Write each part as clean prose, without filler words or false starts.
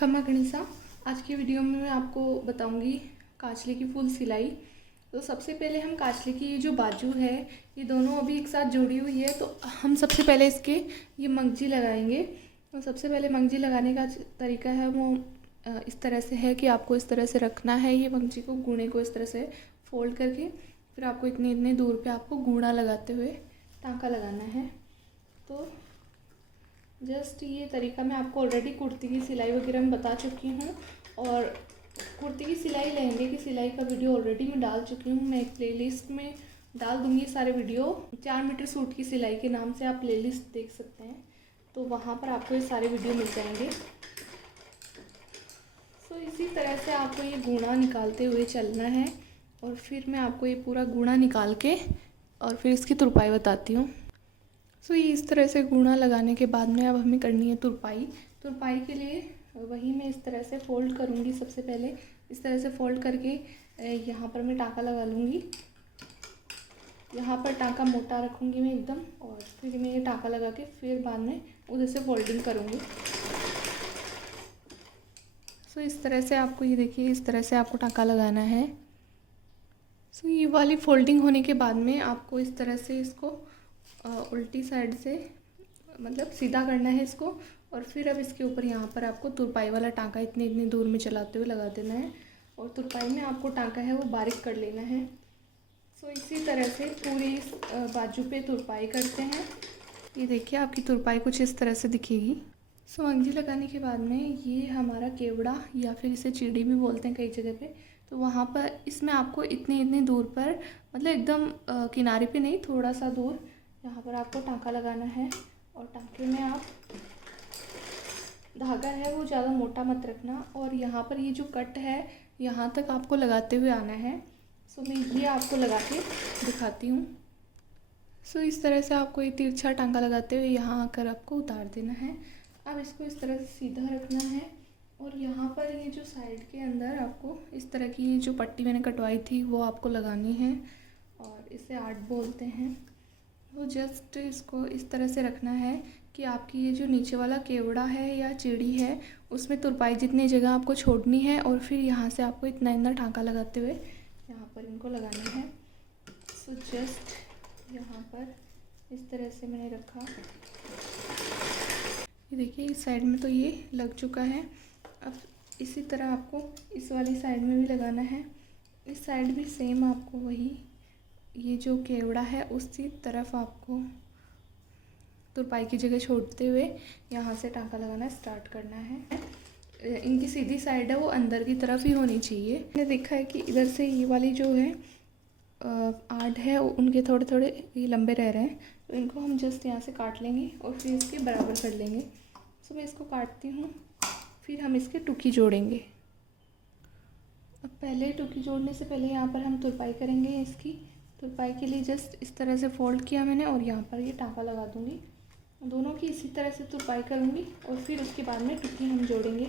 खम्मा गणिसा। आज की वीडियो में मैं आपको बताऊंगी काचले की फुल सिलाई। तो सबसे पहले हम काचले की जो बाजू है ये दोनों अभी एक साथ जोड़ी हुई है, तो हम सबसे पहले इसके ये मंगजी लगाएंगे। तो सबसे पहले मंगजी लगाने का तरीका है वो इस तरह से है कि आपको इस तरह से रखना है ये मंगजी को, गूणे को इस तरह से फोल्ड करके फिर आपको इतने इतने दूर पे आपको गूणा लगाते हुए टाँका लगाना है। तो जस्ट ये तरीका मैं आपको ऑलरेडी कुर्ती की सिलाई वगैरह में बता चुकी हूँ, और कुर्ती की सिलाई लहंगे की सिलाई का वीडियो ऑलरेडी मैं डाल चुकी हूँ। मैं एक प्लेलिस्ट में डाल दूँगी सारे वीडियो। 4 मीटर सूट की सिलाई के नाम से आप प्लेलिस्ट देख सकते हैं, तो वहाँ पर आपको ये सारे वीडियो मिल जाएंगे। तो इसी तरह से आपको ये गूणा निकालते हुए चलना है, और फिर मैं आपको ये पूरा गूणा निकाल के और फिर इसकी तुरपाई बताती हूँ। सो ये इस तरह से गूणा लगाने के बाद में अब हमें करनी है तुरपाई। तुरपाई के लिए वही मैं इस तरह से फ़ोल्ड करूँगी। सबसे पहले इस तरह से फ़ोल्ड करके यहाँ पर मैं टाँका लगा लूँगी। यहाँ पर टाँका मोटा रखूँगी मैं एकदम, और फिर मैं ये टाँका लगा के फिर बाद में उधर से फोल्डिंग करूँगी। सो इस तरह से आपको ये देखिए, इस तरह से आपको टाँका लगाना है। सो ये वाली फोल्डिंग होने के बाद में आपको इस तरह से इसको उल्टी साइड से मतलब सीधा करना है इसको, और फिर अब इसके ऊपर यहाँ पर आपको तुरपाई वाला टाँका इतनी इतनी दूर में चलाते हुए लगा देना है, और तुरपाई में आपको टाँका है वो बारीक कर लेना है। सो इसी तरह से पूरी बाजू पे तुरपाई करते हैं। ये देखिए आपकी तुरपाई कुछ इस तरह से दिखेगी। सो मंगजी लगाने के बाद में ये हमारा केवड़ा या फिर इसे चीड़ी भी बोलते हैं कई जगह पे, तो वहाँ पर इसमें आपको इतने इतने दूर पर मतलब एकदम किनारे पे नहीं, थोड़ा सा दूर यहाँ पर आपको टाँका लगाना है। और टाँके में आप धागा है वो ज़्यादा मोटा मत रखना, और यहाँ पर ये जो कट है यहाँ तक आपको लगाते हुए आना है। सो मैं ये आपको लगा के दिखाती हूँ। सो इस तरह से आपको ये तिरछा टाँका लगाते हुए यहाँ आकर आपको उतार देना है। अब इसको इस तरह से सीधा रखना है, और यहाँ पर ये जो साइड के अंदर आपको इस तरह की जो पट्टी मैंने कटवाई थी वो आपको लगानी है, और इसे आर्ट बोलते हैं। वो जस्ट इसको इस तरह से रखना है कि आपकी ये जो नीचे वाला केवड़ा है या चिड़ी है उसमें तुरपाई जितनी जगह आपको छोड़नी है, और फिर यहाँ से आपको इतना इतना टाँका लगाते हुए यहाँ पर इनको लगाना है। सो जस्ट यहाँ पर इस तरह से मैंने रखा। ये देखिए इस साइड में तो ये लग चुका है। अब इसी तरह आपको इस वाली साइड में भी लगाना है। इस साइड भी सेम आपको वही ये जो केवड़ा है उसी तरफ आपको तुरपाई की जगह छोड़ते हुए यहाँ से टाँका लगाना स्टार्ट करना है। इनकी सीधी साइड है वो अंदर की तरफ ही होनी चाहिए। मैंने देखा है कि इधर से ये वाली जो है आर्ट है उनके थोड़े थोड़े ये लंबे रह रहे हैं, तो इनको हम जस्ट यहाँ से काट लेंगे और फिर इसके बराबर कर लेंगे। सो मैं इसको काटती हूँ, फिर हम इसके टुकी जोड़ेंगे। अब पहले टुकी जोड़ने से पहले यहाँ पर हम तुरपाई करेंगे। इसकी तुरपाई के लिए जस्ट इस तरह से फोल्ड किया मैंने, और यहाँ पर ये टाँका लगा दूँगी। दोनों की इसी तरह से तुरपाई करूँगी, और फिर उसके बाद में टुकी हम जोड़ेंगे।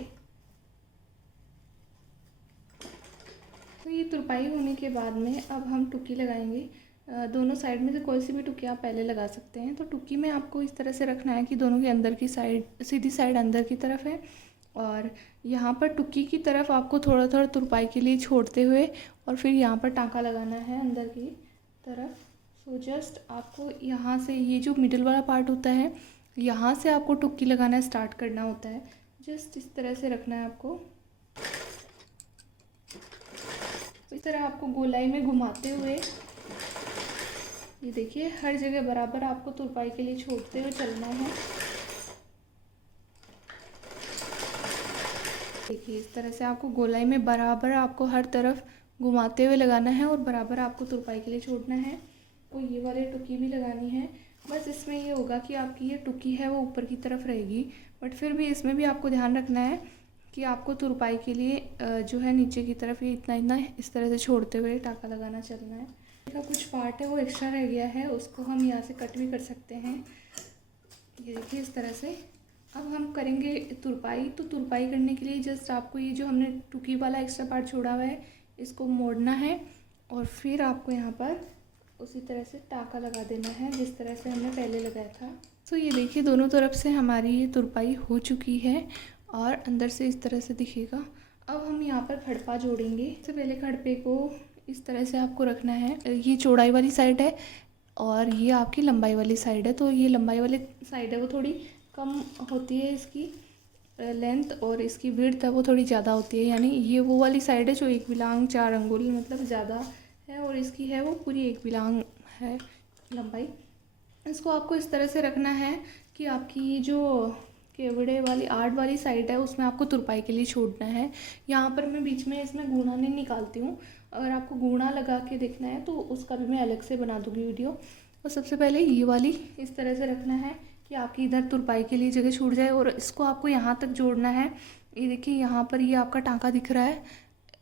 तो ये तुरपाई होने के बाद में अब हम टुकी लगाएंगे। दोनों साइड में से कोई सी भी टुकी आप पहले लगा सकते हैं। तो टुकी में आपको इस तरह से रखना है कि दोनों के अंदर की साइड सीधी साइड अंदर की तरफ है, और यहाँ पर टुकी की तरफ आपको थोड़ा थोड़ा तुरपाई के लिए छोड़ते हुए और फिर यहाँ पर टाँका लगाना है अंदर की तरफ। सो जस्ट आपको यहाँ से ये जो मिडिल वाला पार्ट होता है यहाँ से आपको टुक्की लगाना स्टार्ट करना होता है। जस्ट इस तरह से रखना है आपको। इस तरह आपको गोलाई में घुमाते हुए ये देखिए हर जगह बराबर आपको तुरपाई के लिए छोड़ते हुए चलना है। देखिए इस तरह से आपको गोलाई में बराबर आपको हर तरफ घुमाते हुए लगाना है, और बराबर आपको तुरपाई के लिए छोड़ना है। और ये वाली टुकी भी लगानी है। बस इसमें ये होगा कि आपकी ये टुकी है वो ऊपर की तरफ रहेगी, बट फिर भी इसमें भी आपको ध्यान रखना है कि आपको तुरपाई के लिए जो है नीचे की तरफ ये इतना इतना इस तरह से छोड़ते हुए टाँका लगाना चलना है। इसका कुछ पार्ट है वो एक्स्ट्रा रह गया है, उसको हम यहाँ से कट भी कर सकते हैं। ये देखिए इस तरह से। अब हम करेंगे तुरपाई। तो तुरपाई करने के लिए जस्ट आपको ये जो हमने टुकी वाला एक्स्ट्रा पार्ट छोड़ा हुआ है इसको मोड़ना है, और फिर आपको यहाँ पर उसी तरह से टाँका लगा देना है जिस तरह से हमने पहले लगाया था। तो ये देखिए दोनों तरफ से हमारी ये तुरपाई हो चुकी है। और अंदर से इस तरह से दिखेगा। अब हम यहाँ पर खड़पा जोड़ेंगे। सबसे पहले खड़पे को इस तरह से आपको रखना है। ये चौड़ाई वाली साइड है और ये आपकी लंबाई वाली साइड है। तो ये लंबाई वाली साइड है वो थोड़ी कम होती है, इसकी लेंथ, और इसकी विड्थ है वो थोड़ी ज़्यादा होती है। यानी ये वो वाली साइड है जो 1 बिलांग 4 अंगुल मतलब ज़्यादा है, और इसकी है वो पूरी 1 बिलांग है लंबाई। इसको आपको इस तरह से रखना है कि आपकी ये जो केवड़े वाली आर्ट वाली साइड है उसमें आपको तुरपाई के लिए छोड़ना है। यहाँ पर मैं बीच में इसमें गूढ़ा नहीं निकालती हूँ। अगर आपको गूढ़ा लगा के देखना है तो उसका भी मैं अलग से बना दूँगी वीडियो। और सबसे पहले ये वाली इस तरह से रखना है कि आपकी इधर तुरपाई के लिए जगह छूट जाए, और इसको आपको यहाँ तक जोड़ना है। ये देखिए यहाँ पर ये आपका टाँका दिख रहा है,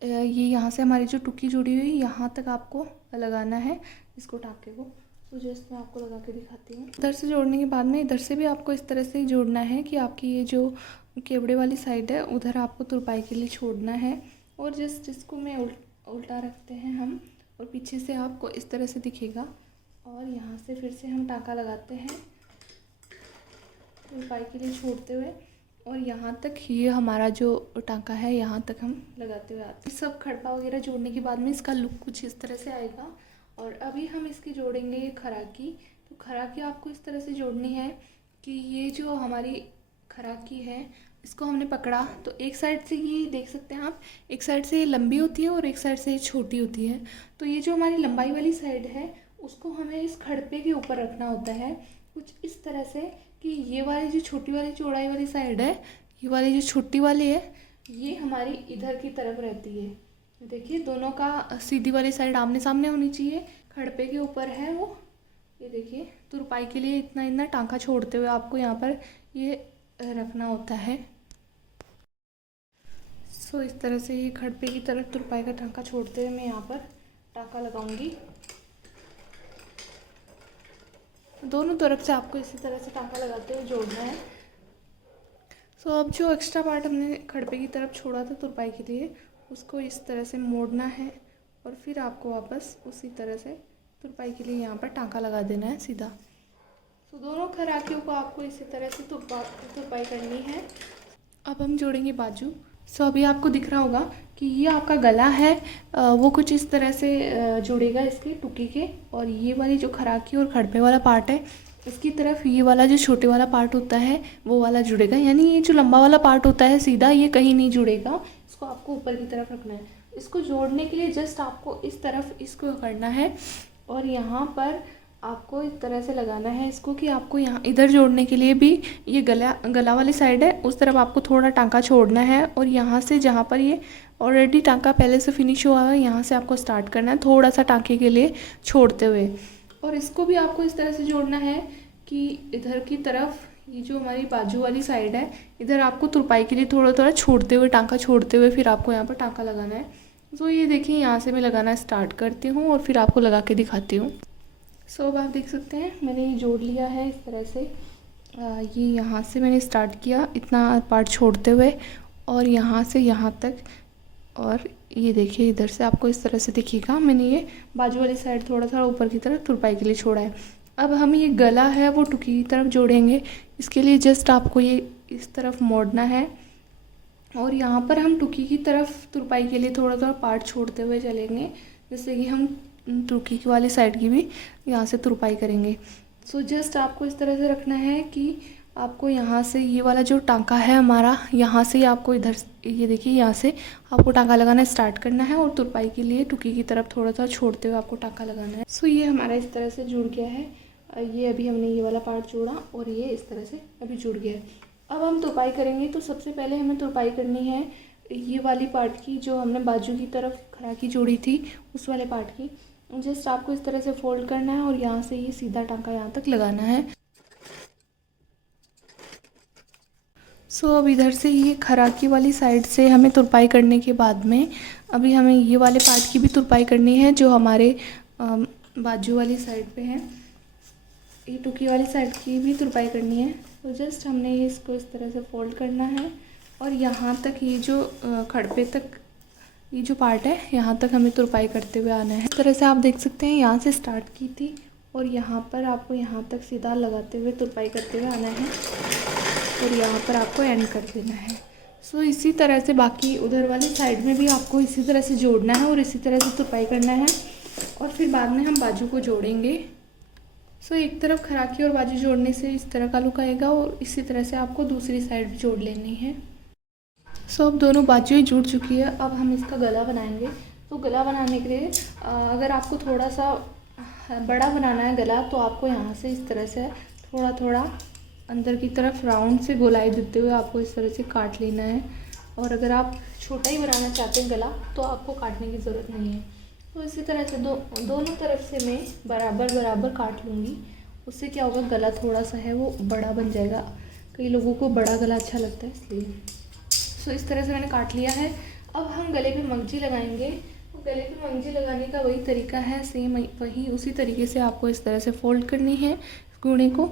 ये यहाँ से हमारी जो टुकी जुड़ी हुई यहाँ तक आपको लगाना है इसको टाँके को। तो जस्ट मैं आपको लगा के दिखाती हूँ। इधर से जोड़ने के बाद में इधर से भी आपको इस तरह से ही जोड़ना है कि आपकी ये जो केवड़े वाली साइड है उधर आपको तुरपाई के लिए छोड़ना है। और जस्ट इसको मैं उल्टा रखते हैं हम, और पीछे से आपको इस तरह से दिखेगा, और यहाँ से फिर से हम टाँका लगाते हैं तुरपाई के लिए छोड़ते हुए, और यहाँ तक ये हमारा जो टाँका है यहाँ तक हम लगाते हुए आते हैं। सब खड़पा वगैरह जोड़ने के बाद में इसका लुक कुछ इस तरह से आएगा। और अभी हम इसकी जोड़ेंगे ये खराकी। तो खराकी आपको इस तरह से जोड़नी है कि ये जो हमारी खराकी है इसको हमने पकड़ा तो एक साइड से ये देख सकते हैं आप, एक साइड से ये लंबी होती है और एक साइड से ये छोटी होती है। तो ये जो हमारी लंबाई वाली साइड है उसको हमें इस खड़पे के ऊपर रखना होता है कुछ इस तरह से कि ये वाली जो छोटी वाली चौड़ाई वाली साइड है, ये वाली जो छोटी वाली है, ये हमारी इधर की तरफ रहती है। देखिए दोनों का सीधी वाली साइड आमने सामने होनी चाहिए, खड़पे के ऊपर है वो। ये देखिए तुरपाई के लिए इतना इतना टाँका छोड़ते हुए आपको यहाँ पर ये रखना होता है। सो इस तरह से ये खड़पे की तरफ तुरपाई का टाँका छोड़ते हुए मैं यहाँ पर टाँका लगाऊंगी। दोनों तरफ से आपको इसी तरह से टाँका लगाते हुए जोड़ना है। सो अब जो एक्स्ट्रा पार्ट हमने खड़पे की तरफ छोड़ा था तुरपाई के लिए उसको इस तरह से मोड़ना है, और फिर आपको वापस उसी तरह से तुरपाई के लिए यहाँ पर टाँका लगा देना है सीधा। तो दोनों खराकियों को आपको इसी तरह से तुरपाई करनी है। अब हम जोड़ेंगे बाजू। सो अभी आपको दिख रहा होगा कि ये आपका गला है वो कुछ इस तरह से जुड़ेगा इसके टुकी के, और ये वाली जो खराकी और खड़पे वाला पार्ट है इसकी तरफ ये वाला जो छोटे वाला पार्ट होता है वो वाला जुड़ेगा। यानी ये जो लंबा वाला पार्ट होता है सीधा ये कहीं नहीं जुड़ेगा, इसको आपको ऊपर की तरफ रखना है। इसको जोड़ने के लिए जस्ट आपको इस तरफ इसको करना है, और यहाँ पर आपको इस तरह से लगाना है इसको कि आपको यहाँ इधर जोड़ने के लिए भी ये गला वाली साइड है उस तरफ आपको थोड़ा टाँका छोड़ना है, और यहाँ से जहाँ पर ये ऑलरेडी टाँका पहले से फिनिश हुआ है यहाँ से आपको स्टार्ट करना है थोड़ा सा टाँके के लिए छोड़ते हुए। और इसको भी आपको इस तरह से जोड़ना है कि इधर की तरफ ये जो हमारी बाजू वाली साइड है इधर आपको तुरपाई के लिए थोड़ा थोड़ा छोड़ते हुए टाँका छोड़ते हुए फिर आपको यहाँ पर टाँका लगाना है। सो ये देखिए यहाँ से मैं लगाना स्टार्ट करती हूँ और फिर आपको लगा के दिखाती हूँ। सो अब आप देख सकते हैं मैंने ये जोड़ लिया है इस तरह से। ये यहाँ से मैंने स्टार्ट किया इतना पार्ट छोड़ते हुए और यहाँ से यहाँ तक, और ये देखिए इधर से आपको इस तरह से दिखेगा मैंने ये बाजू वाली साइड थोड़ा सा ऊपर की तरफ तुरपाई के लिए छोड़ा है। अब हम ये गला है वो टुकी की तरफ जोड़ेंगे। इसके लिए जस्ट आपको ये इस तरफ मोड़ना है, और यहाँ पर हम टुकी की तरफ तुरपाई के लिए थोड़ा थोड़ा पार्ट छोड़ते हुए चलेंगे, जैसे कि हम टुकी वाली साइड की भी यहाँ से तुरपाई करेंगे। सो जस्ट आपको इस तरह से रखना है कि आपको यहाँ से ये वाला जो टाँका है हमारा यहाँ से आपको इधर ये देखिए यहाँ से आपको टाँका लगाना स्टार्ट करना है, और तुरपाई के लिए टुकी की तरफ थोड़ा थोड़ा छोड़ते हुए आपको टाँका लगाना है। सो ये हमारा इस तरह से जुड़ गया है। ये अभी हमने ये वाला पार्ट जोड़ा और ये इस तरह से अभी जुड़ गया है। अब हम तुरपाई करेंगे तो सबसे पहले हमें तुरपाई करनी है ये वाली पार्ट की जो हमने बाजू की तरफ खराकी जोड़ी थी उस वाले पार्ट की। जस्ट आपको इस तरह से फोल्ड करना है और यहाँ से ये सीधा टाँका यहाँ तक लगाना है। सो अब इधर से ये खराकी वाली साइड से हमें तुरपाई करने के बाद में अभी हमें ये वाले पार्ट की भी तुरपाई करनी है जो हमारे बाजू वाली साइड पे है। ये टुकी वाली साइड की भी तुरपाई करनी है। तो जस्ट हमने ये इसको इस तरह से फोल्ड करना है और यहाँ तक ये जो खड़पे तक ये जो पार्ट है यहाँ तक हमें तुरपाई करते हुए आना है। इस तरह से आप देख सकते हैं यहाँ से स्टार्ट की थी और यहाँ पर आपको यहाँ तक सीधा लगाते हुए तुरपाई करते हुए आना है और यहाँ पर आपको एंड कर देना है। सो इसी तरह से बाकी उधर वाली साइड में भी आपको इसी तरह से जोड़ना है और इसी तरह से तुरपाई करना है और फिर बाद में हम बाजू को जोड़ेंगे। सो एक तरफ खराकी और बाजू जोड़ने से इस तरह का लुक आएगा और इसी तरह से आपको दूसरी साइड भी जोड़ लेनी है। सो अब दोनों बाजुएं जुड़ चुकी है। अब हम इसका गला बनाएंगे। तो गला बनाने के लिए अगर आपको थोड़ा सा बड़ा बनाना है गला तो आपको यहाँ से इस तरह से थोड़ा थोड़ा अंदर की तरफ राउंड से गोलाई देते हुए आपको इस तरह से काट लेना है। और अगर आप छोटा ही बनाना चाहते हैं गला तो आपको काटने की ज़रूरत नहीं है। तो इसी तरह से दोनों तरफ से मैं बराबर बराबर काट लूँगी। उससे क्या होगा, गला थोड़ा सा है वो बड़ा बन जाएगा। कई लोगों को बड़ा गला अच्छा लगता है इसलिए। सो इस तरह से मैंने काट लिया है। अब हम गले पे मंगजी लगाएंगे। तो गले पे मंगजी लगाने का वही तरीका है, सेम वही उसी तरीके से आपको इस तरह से फोल्ड करनी है घूढ़े को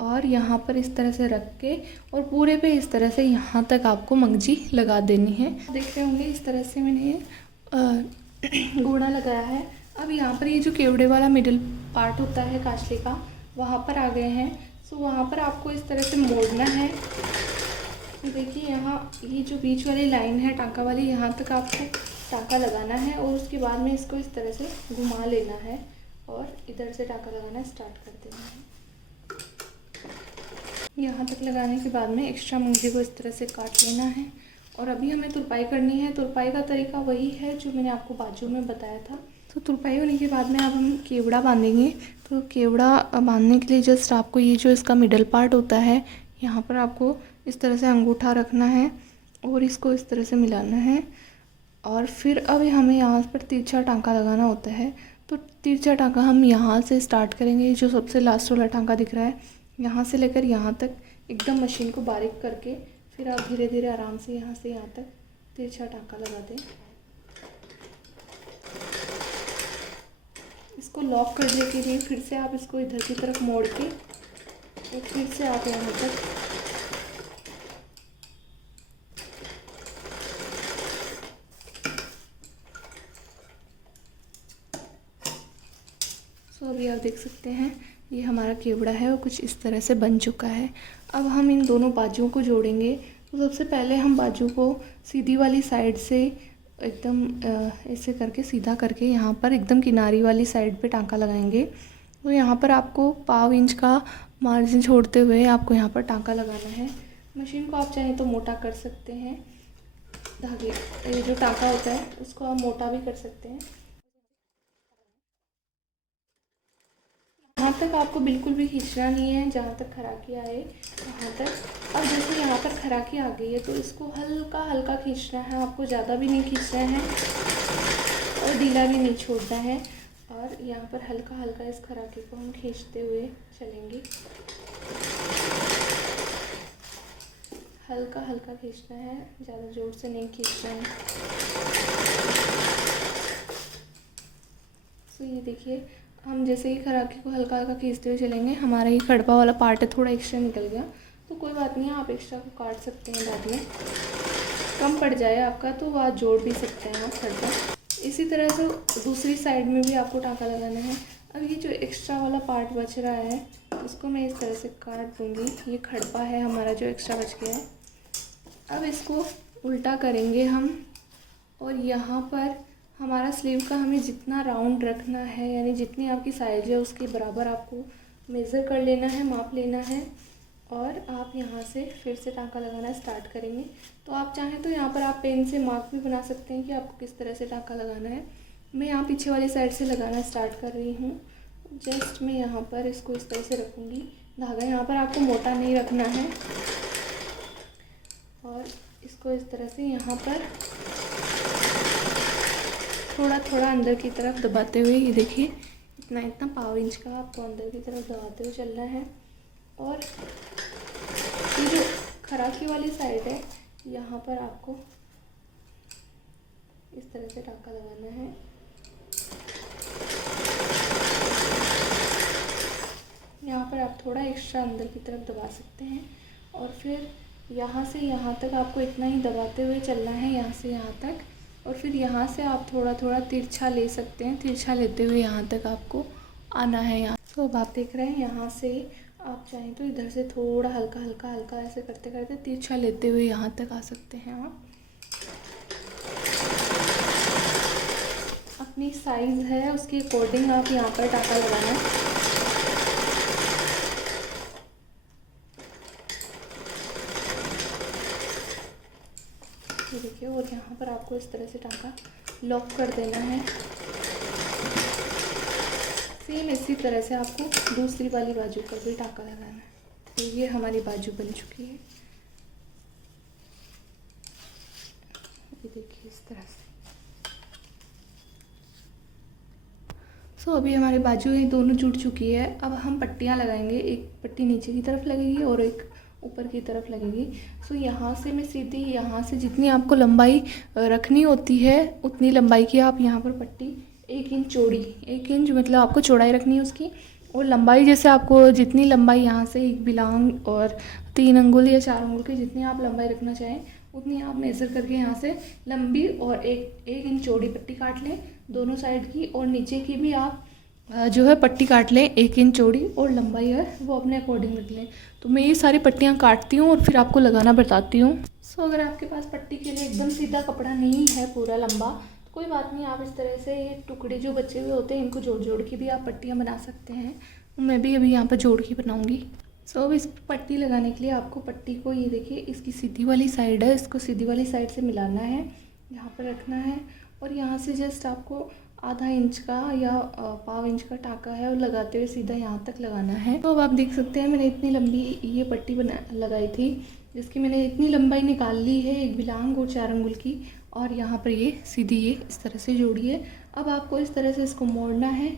और यहाँ पर इस तरह से रख के और पूरे पे इस तरह से यहाँ तक आपको मंगजी लगा देनी है। देख रहे होंगे इस तरह से मैंने घूढ़ा लगाया है। अब यहाँ पर ये जो केवड़े वाला मिडिल पार्ट होता है काचले का, वहाँ पर आ गए हैं। सो वहाँ पर आपको इस तरह से मोड़ना है। देखिए यहाँ ये जो बीच वाली लाइन है टाँका वाली, यहाँ तक आपको टाँका लगाना है और उसके बाद में इसको इस तरह से घुमा लेना है और इधर से टाँका लगाना स्टार्ट कर देना है। यहाँ तक लगाने के बाद में एक्स्ट्रा मंगजी को इस तरह से काट लेना है। और अभी हमें तुरपाई करनी है। तुरपाई का तरीका वही है जो मैंने आपको बाजू में बताया था। तो तुरपाई होने के बाद में अब हम केवड़ा बांधेंगे। तो केवड़ा बांधने के लिए जस्ट आपको ये जो इसका मिडल पार्ट होता है, यहाँ पर आपको इस तरह से अंगूठा रखना है और इसको इस तरह से मिलाना है। और फिर अब हमें यहाँ पर तिरछा टाँका लगाना होता है। तो तिरछा टाँका हम यहाँ से स्टार्ट करेंगे। जो सबसे लास्ट वाला टाँका दिख रहा है, यहाँ से लेकर यहाँ तक एकदम मशीन को बारीक करके फिर आप धीरे धीरे आराम से यहाँ से यहाँ तक तिरछा टाँका लगा दें। इसको लॉक करने के लिए फिर से आप इसको इधर की तरफ मोड़ के और फिर से आप यहाँ तक अभी आप देख सकते हैं ये हमारा केवड़ा है वो कुछ इस तरह से बन चुका है। अब हम इन दोनों बाजुओं को जोड़ेंगे। तो सबसे पहले हम बाजू को सीधी वाली साइड से एकदम ऐसे करके सीधा करके यहाँ पर एकदम किनारी वाली साइड पे टाँका लगाएंगे। तो यहाँ पर आपको 1/2 इंच का मार्जिन छोड़ते हुए आपको यहाँ पर टाँका लगाना है। मशीन को आप चाहें तो मोटा कर सकते हैं, धागे ये जो टाँका होता है उसको आप मोटा भी कर सकते हैं। यहाँ तक आपको बिल्कुल भी खींचना नहीं है, जहाँ तक खराकी आए वहाँ तक। अब जैसे यहाँ पर खराकी आ गई है तो इसको हल्का हल्का खींचना है आपको, ज़्यादा भी नहीं खींचना है और ढीला भी नहीं छोड़ना है। और यहाँ पर हल्का हल्का इस खराकी को हम खींचते हुए चलेंगे। हल्का हल्का खींचना है, ज़्यादा ज़ोर से नहीं खींचना है। तो ये देखिए हम जैसे ही खराकी को हल्का हल्का खींचते हुए चलेंगे, हमारा ये खड़पा वाला पार्ट है थोड़ा एक्स्ट्रा निकल गया, तो कोई बात नहीं है, आप एक्स्ट्रा को काट सकते हैं। बाद में कम पड़ जाए आपका तो वह जोड़ भी सकते हैं आप खड़पा। इसी तरह से दूसरी साइड में भी आपको टाँका लगाना है। अब ये जो एक्स्ट्रा वाला पार्ट बच रहा है उसको मैं इस तरह से काट दूँगी। ये खड़पा है हमारा जो एक्स्ट्रा बच गया है। अब इसको उल्टा करेंगे हम और यहाँ पर हमारा स्लीव का हमें जितना राउंड रखना है, यानी जितनी आपकी साइज है उसके बराबर आपको मेज़र कर लेना है, माप लेना है। और आप यहाँ से फिर से टाँका लगाना स्टार्ट करेंगे। तो आप चाहें तो यहाँ पर आप पेन से मार्क भी बना सकते हैं कि आपको किस तरह से टाँका लगाना है। मैं यहाँ पीछे वाली साइड से लगाना स्टार्ट कर रही हूँ। जस्ट मैं यहाँ पर इसको इस तरह से रखूँगी। धागा यहाँ पर आपको मोटा नहीं रखना है और इसको इस तरह से यहाँ पर थोड़ा थोड़ा अंदर की तरफ दबाते हुए, ये देखिए इतना 1/2 इंच का आपको अंदर की तरफ दबाते हुए चलना है। और ये जो खराकी वाली साइड है यहाँ पर आपको इस तरह से टाँका लगाना है। यहाँ पर आप थोड़ा एक्स्ट्रा अंदर की तरफ दबा सकते हैं और फिर यहाँ से यहाँ तक आपको इतना ही दबाते हुए चलना है, यहाँ से यहाँ तक। और फिर यहाँ से आप थोड़ा थोड़ा तिरछा ले सकते हैं, तिरछा लेते हुए यहाँ तक आपको आना है। यहाँ तो अब आप देख रहे हैं यहाँ से आप चाहें तो इधर से थोड़ा हल्का हल्का हल्का ऐसे करते करते तिरछा लेते हुए यहाँ तक आ सकते हैं आप। अपनी साइज़ है उसके अकॉर्डिंग आप यहाँ पर टाँका लगाना है। ये देखिए, और यहाँ पर आपको इस तरह से टाँका लॉक कर देना है। सेम इसी तरह से आपको दूसरी वाली बाजू पर भी टाँका लगाना है। तो ये हमारी बाजू बन चुकी है। ये देखिए इस तरह से। सो अभी हमारे बाजू ये दोनों जुड़ चुकी है। अब हम पट्टियाँ लगाएंगे। एक पट्टी नीचे की तरफ लगेगी और एक ऊपर की तरफ लगेगी। सो यहाँ से मैं सीधी यहाँ से जितनी आपको लंबाई रखनी होती है उतनी लंबाई की आप यहाँ पर पट्टी 1 इंच चौड़ी, 1 इंच मतलब आपको चौड़ाई रखनी है उसकी, और लंबाई जैसे आपको जितनी लंबाई यहाँ से एक बिलांग और 3 अंगुल या 4 अंगुल की जितनी आप लंबाई रखना चाहें उतनी आप मेज़र करके यहाँ से लंबी और एक इंच चौड़ी पट्टी काट लें दोनों साइड की, और नीचे की भी आप जो है पट्टी काट लें 1 इंच चौड़ी, और लंबाई है वो अपने अकॉर्डिंग रख लें। तो मैं ये सारी पट्टियाँ काटती हूँ और फिर आपको लगाना बताती हूँ। सो अगर आपके पास पट्टी के लिए एकदम सीधा कपड़ा नहीं है पूरा लंबा तो कोई बात नहीं, आप इस तरह से ये टुकड़े जो बचे हुए होते हैं इनको जोड़ जोड़ के भी आप पट्टियाँ बना सकते हैं। मैं भी अभी यहाँ पर जोड़ के बनाऊँगी। सो अब इस पट्टी लगाने के लिए आपको पट्टी को, ये देखिए इसकी सीधी वाली साइड है, इसको सीधी वाली साइड से मिलाना है, यहाँ पर रखना है, और यहाँ से जस्ट आपको आधा इंच का या पाव इंच का टाँका है और लगाते हुए सीधा यहाँ तक लगाना है। तो अब आप देख सकते हैं मैंने इतनी लंबी ये पट्टी लगाई थी जिसकी मैंने इतनी लंबाई निकाल ली है, एक बिलांग और 4 अंगुल की, और यहाँ पर ये सीधी ये इस तरह से जोड़ी है। अब आपको इस तरह से इसको मोड़ना है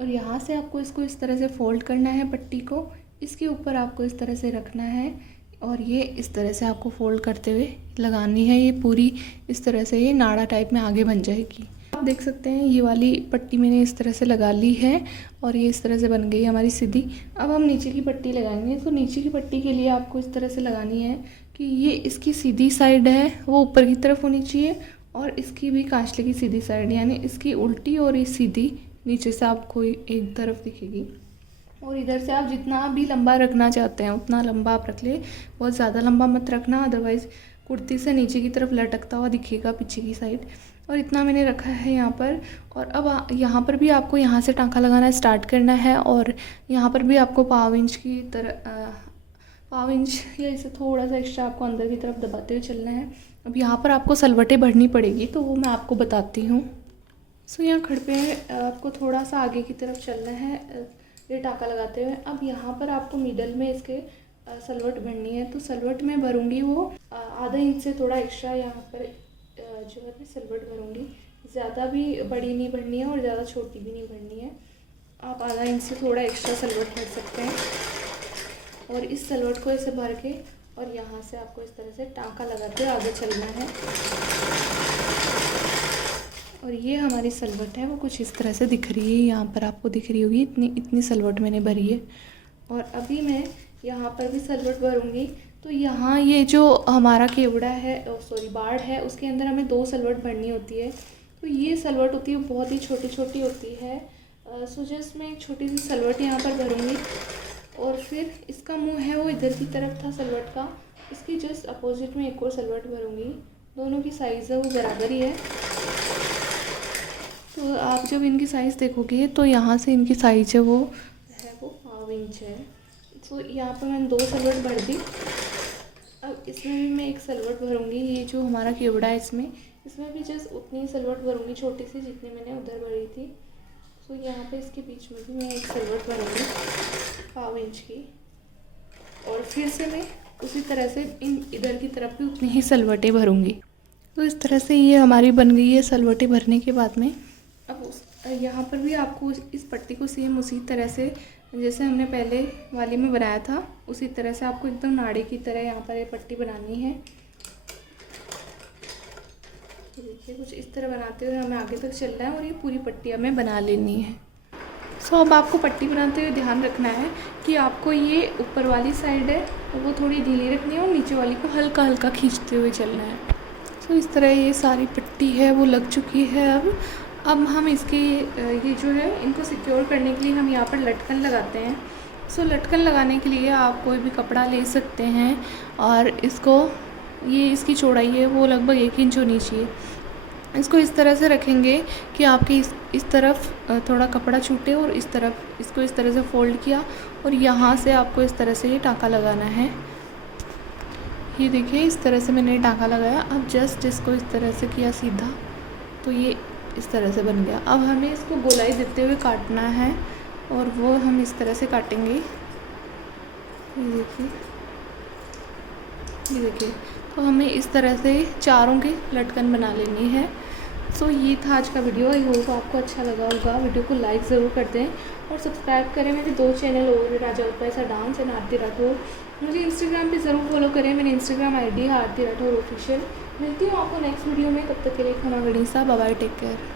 और यहाँ से आपको इसको इस तरह से फोल्ड करना है पट्टी को, इसके ऊपर आपको इस तरह से रखना है और ये इस तरह से आपको फोल्ड करते हुए लगानी है। ये पूरी इस तरह से ये नाड़ा टाइप में आगे बन जाएगी। आप देख सकते हैं ये वाली पट्टी मैंने इस तरह से लगा ली है और ये इस तरह से बन गई हमारी सीधी। अब हम नीचे की पट्टी लगाएंगे। तो नीचे की पट्टी के लिए आपको इस तरह से लगानी है कि ये इसकी सीधी साइड है वो ऊपर की तरफ होनी चाहिए, और इसकी भी कांचले की सीधी साइड, यानी इसकी उल्टी और ये सीधी नीचे से आपको एक तरफ दिखेगी। और इधर से आप जितना भी लंबा रखना चाहते हैं उतना लंबा आप रख ले, बहुत ज़्यादा लंबा मत रखना, अदरवाइज़ कुर्ती से नीचे की तरफ लटकता हुआ दिखेगा पीछे की साइड। और इतना मैंने रखा है यहाँ पर। और अब यहाँ पर भी आपको यहाँ से टाँका लगाना स्टार्ट करना है, और यहाँ पर भी आपको पाव इंच की तरह पाव इंच या इसे थोड़ा सा एक्स्ट्रा आपको अंदर की तरफ दबाते हुए चलना है। अब यहाँ पर आपको सलवटें भरनी पड़ेगी तो वो मैं आपको बताती हूँ। सो यहाँ खड़ पे आपको थोड़ा सा आगे की तरफ चलना है ये टाँका लगाते हुए। अब यहाँ पर आपको मिडल में इसके सलवट भरनी है। तो सलवट में भरूँगी वो आधा इंच से थोड़ा एक्स्ट्रा यहाँ पर जो है मैं सलवट भरूँगी। ज़्यादा भी बड़ी नहीं भरनी है और ज़्यादा छोटी भी नहीं भरनी है। आप आधा इंच से थोड़ा एक्स्ट्रा सलवट भर सकते हैं। और इस सलवट को ऐसे भर के और यहाँ से आपको इस तरह से टाँका लगाते हुए आगे चलना है। और ये हमारी सलवट है वो कुछ इस तरह से दिख रही है, यहाँ पर आपको दिख रही होगी, इतनी सलवट मैंने भरी है। और अभी मैं यहाँ पर भी सलवट भरूँगी। तो यहाँ ये जो हमारा केवड़ा है बाड़ है उसके अंदर हमें 2 सलवट भरनी होती है। तो ये सलवट होती है बहुत ही छोटी छोटी होती है। सो जस्ट मैं एक छोटी सी सलवट यहाँ पर भरूँगी। और फिर इसका मुंह है वो इधर की तरफ था सलवट का, इसकी जस्ट अपोजिट में एक और सलवट भरूँगी। दोनों की साइज़ है वो बराबर ही है। तो आप जब इनकी साइज़ देखोगे तो यहाँ से इनकी साइज़ है वो पाव इंच है। तो यहाँ पर मैंने 2 सलवट भर दी। अब इसमें भी मैं एक सलवट भरूँगी। ये जो हमारा केवड़ा है इसमें भी जस्ट उतनी ही सलवट भरूँगी छोटी सी जितनी मैंने उधर भरी थी। तो यहाँ पे इसके बीच में भी मैं एक सलवट भरूँगी पाव इंच की। और फिर से मैं उसी तरह से इधर की तरफ भी उतनी ही सलवटें भरूँगी। तो इस तरह से ये हमारी बन गई है सलवटें भरने के बाद में। अब यहाँ पर भी आपको इस पट्टी को सेम उसी तरह से जैसे हमने पहले वाली में बनाया था उसी तरह से आपको एकदम नाड़े की तरह यहाँ पर ये पट्टी बनानी है। तो देखिए कुछ इस तरह बनाते हुए हमें आगे तक चलना है और ये पूरी पट्टी हमें बना लेनी है। सो अब आपको पट्टी बनाते हुए ध्यान रखना है कि आपको ये ऊपर वाली साइड है वो थोड़ी ढीली रखनी है और नीचे वाली को हल्का हल्का खींचते हुए चलना है। सो इस तरह ये सारी पट्टी है वो लग चुकी है। अब हम इसके ये जो है इनको सिक्योर करने के लिए हम यहाँ पर लटकन लगाते हैं। सो लटकन लगाने के लिए आप कोई भी कपड़ा ले सकते हैं और इसको, ये इसकी चौड़ाई है वो लगभग 1 इंच होनी चाहिए। इसको इस तरह से रखेंगे कि आपके इस तरफ थोड़ा कपड़ा छूटे और इस तरफ इसको इस तरह से फ़ोल्ड किया और यहाँ से आपको इस तरह से ये टाँका लगाना है। ये देखिए इस तरह से मैंने टाँका लगाया। अब जस्ट इसको इस तरह से किया सीधा, तो ये इस तरह से बन गया। अब हमें इसको गोलाई देते हुए काटना है और वो हम इस तरह से काटेंगे। ये देखिए तो हमें इस तरह से चारों की लटकन बना लेनी है। सो ये था आज का वीडियो। आई होप आपको अच्छा लगा होगा। वीडियो को लाइक ज़रूर कर दें और सब्सक्राइब करें। मेरे 2 चैनल और है, राजा उत्पैसा डांस एंड आरती राठौर। मुझे इंस्टाग्राम पे ज़रूर फॉलो करें। मेरी इंस्टाग्राम आईडी है आरती राठौर ऑफिशियल। मिलती हूँ आपको नेक्स्ट वीडियो में, तब तक के लिए खाना गणिसा, बाय बाय, टेक केयर।